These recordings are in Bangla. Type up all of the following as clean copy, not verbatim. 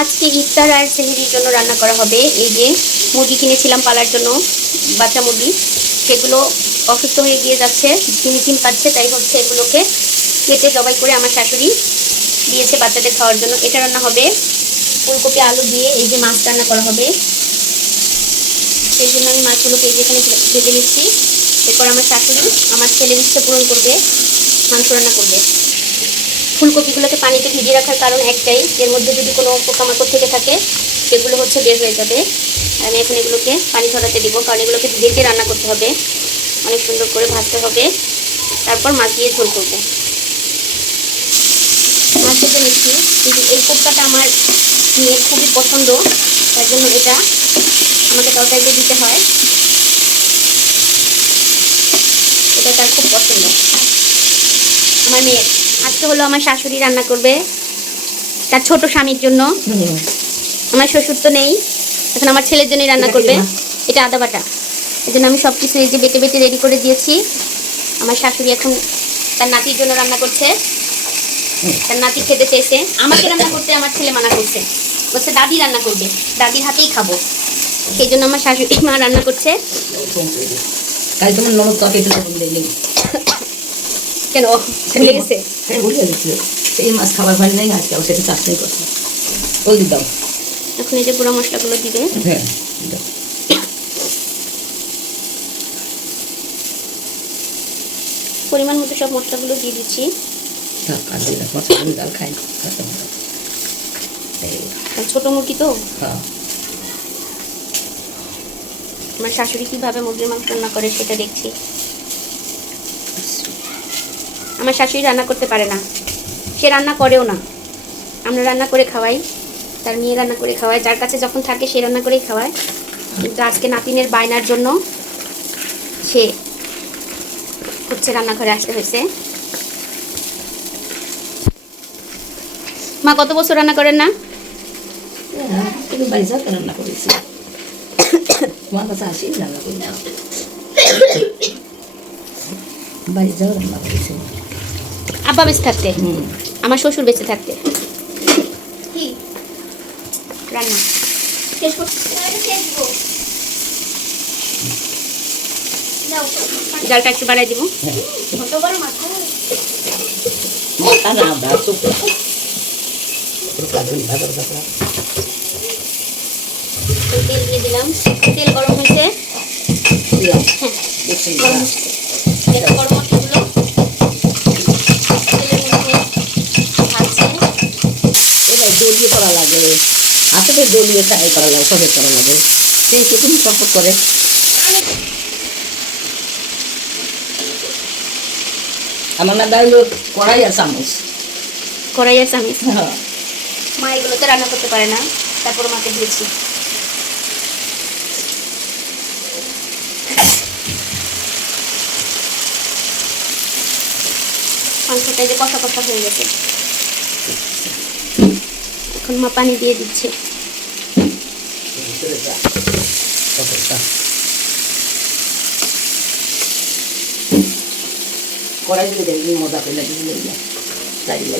আজকে ইফতার আর সেহরির জন্য রান্না করা হবে। এই যে মুরগি কিনেছিলাম পালার জন্য, বাচ্চা মুরগি, সেগুলো অসুস্থ হয়ে গিয়ে যাচ্ছে, ঝিমঝিম পাচ্ছে, তাই হচ্ছে এগুলোকে কেটে জবাই করে আমার শাশুড়ি দিয়েছে বাচ্চাদের খাওয়ার জন্য। এটা রান্না হবে ফুলকপি আলু দিয়ে। এই যে মাছ রান্না করা হবে, সেই জন্য আমি মাছগুলোকে এই যে এখানে ভেজে নিচ্ছি। এরপর আমার শাশুড়ি আমার ছেলের ইচ্ছে পূরণ করবে, মাংস রান্না করবে। ফুলকপিগুলোকে পানিতে ভিজিয়ে রাখার কারণ একটাই, এর মধ্যে যদি কোনো পোকামাকড় থেকে থাকে সেগুলো হচ্ছে বের হয়ে যাবে। আমি এখন এগুলোকে পানি ঝরাতে দিব, কারণ এগুলোকে ভেজে রান্না করতে হবে, অনেক সুন্দর করে ভাজতে হবে। তারপর মাছ দিয়ে ঝোল করবো। মাছ ভেজে নিচ্ছি, কিন্তু এই কোপ্তাটা আমার মেয়ের খুবই পছন্দ, তার জন্য এটা আমাকে তরকারিতে দিতে হয়। এটা তার খুব পছন্দ আমার মেয়ের। আজকে হলো আমার শাশুড়ি রান্না করবে তার ছোট স্বামীর জন্য। আমার শ্বশুর তো নেই, এখন আমার ছেলের জন্যই রান্না করবে। এটা আদা বাটা, এই জন্য আমি সব কিছু এই যে বেটে বেটে রেডি করে দিয়েছি। আমার শাশুড়ি এখন তার নাতির জন্য রান্না করছে। তার নাতি খেতে চেয়েছে, আমাকে রান্না করতে আমার ছেলে মানা করছে, বলছে দাদি রান্না করবে, দাদির হাতেই খাবো। সেই জন্য আমার শাশুড়ি মা রান্না করছে। কেন ভুলে গেছে? সেই মাছ খাবার হয় নাই, আজকে সেটা চাষ নেই কথা বল দাও। এখন এই যে গুঁড়া মশলাগুলো দিবে। হ্যাঁ, পরিমাণ মতো সব মশলাগুলো দিয়ে দিচ্ছি। ডাল খাই ছোট মুরগি তো। হ্যাঁ, আমার শাশুড়ি কিভাবে মুরগির মাংস রান্না করে সেটা দেখছি। আমার শাশুড়ি রান্না করতে পারে না, সে রান্না করেও না, আমরা রান্না করে খাওয়াই, তার মেয়ে রান্না করে খাওয়াই, যার কাছে যখন থাকে সে রান্না করেই খাওয়ায়। কিন্তু আজকে নাতিনের বায়নার জন্য সে হচ্ছে রান্নাঘরে আসতে হয়েছে। মা কত বছর রান্না করেন না? তুমি বাড়ি যাও, রান্না করেছি, তোমার কাছে আসি রান্না করি না, বাড়ি যাও রান্না করেছি। আব্বা বেঁচে থাকতে, আমার শ্বশুর বেঁচে থাকতে রান্না জালটা একটু বাড়াই দিব। তেল দিয়ে দিলাম, তেল গরম হয়েছে। হ্যাঁ, গরম মশলাগুলো তেলের মধ্যে ভাজছে। এটা দলিয়ে করা লাগে, আসলে দলিয়ে ট্রাই করা লাগে, সবে করা লাগে, সেই তো তুমি সপোর্ট করে। আমার না দাইল কড়াই আর চামচ, কড়াই আর চামচ। হ্যাঁ, মা এগুলোতে রান্না করতে পারে না, তারপর মাকে দিয়েছি। মাংসটা যে কষা কষা হয়ে গেছে, এখন মা পানি দিয়ে দিচ্ছে। কড়াই দিয়ে দেখবি মজা পেলে দিলে।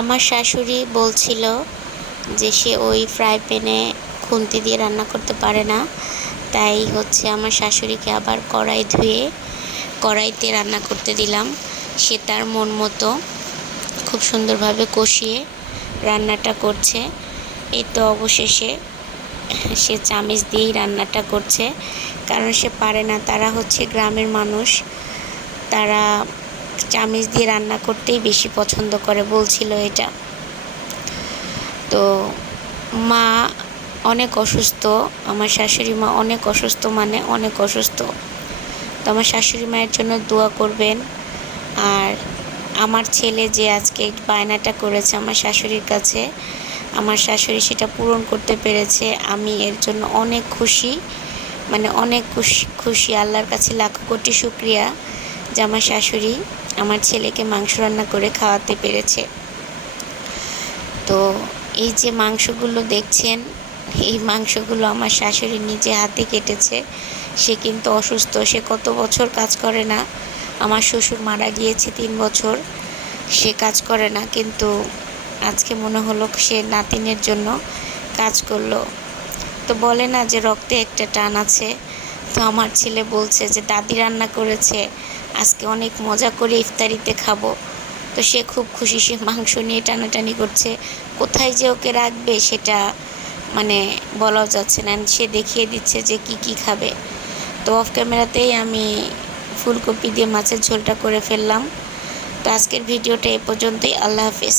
আমার শাশুড়ি বলছিল যে সে ওই ফ্রাই প্যানে খুন্তি দিয়ে রান্না করতে পারে না, তাই হচ্ছে আমার শাশুড়িকে আবার কড়াই ধুয়ে কড়াইতে রান্না করতে দিলাম। সে তার মন মতো খুব সুন্দরভাবে কষিয়ে রান্নাটা করছে। এই তো অবশেষে সে চামচ দিয়েই রান্নাটা করছে, কারণ সে পারে না, তারা হচ্ছে গ্রামের মানুষ, তারা চামচ দিয়ে রান্না করতেই বেশি পছন্দ করে বলছিল এটা। তো মা অনেক অসুস্থ, আমার শাশুড়ি মা অনেক অসুস্থ, মানে অনেক অসুস্থ। তো আমার শাশুড়ি মায়ের জন্য দোয়া করবেন। আর আমার ছেলে যে আজকে বায়নাটা করেছে আমার শাশুড়ির কাছে, আমার শাশুড়ি সেটা পূরণ করতে পেরেছে, আমি এর জন্য অনেক খুশি, মানে অনেক খুশি। আল্লাহর কাছে লাখ কোটি শুকরিয়া যে আমার শাশুড়ি আমার ছেলেকে মাংস রান্না করে খাওয়াতে পেরেছে। তো এই যে মাংসগুলো দেখছেন, এই মাংসগুলো আমার শাশুড়ি নিজে হাতে কেটেছে। সে কিন্তু অসুস্থ, সে কত বছর কাজ করে না, আমার শ্বশুর মারা গিয়েছে 3 বছর, সে কাজ করে না, কিন্তু আজকে মনে হলো সে নাতিনের জন্য কাজ করলো। তো বলে না যে রক্তে একটা টান আছে। তো আমার ছেলে বলছে যে দাদি রান্না করেছে, আজকে অনেক মজা করে ইফতারিতে খাবো। তো সে খুব খুশি, সে মাংস নিয়ে টানাটানি করছে। কোথায় যে ওকে রাখবে সেটা মানে বলাও যাচ্ছে না, সে দেখিয়ে দিচ্ছে যে কি কি খাবে। তো অফ ক্যামেরাতেই আমি ফুলকপি দিয়ে মাছের ঝোলটা করে ফেললাম। তো আজকের ভিডিওটা এ পর্যন্তই। আল্লাহ হাফেজ।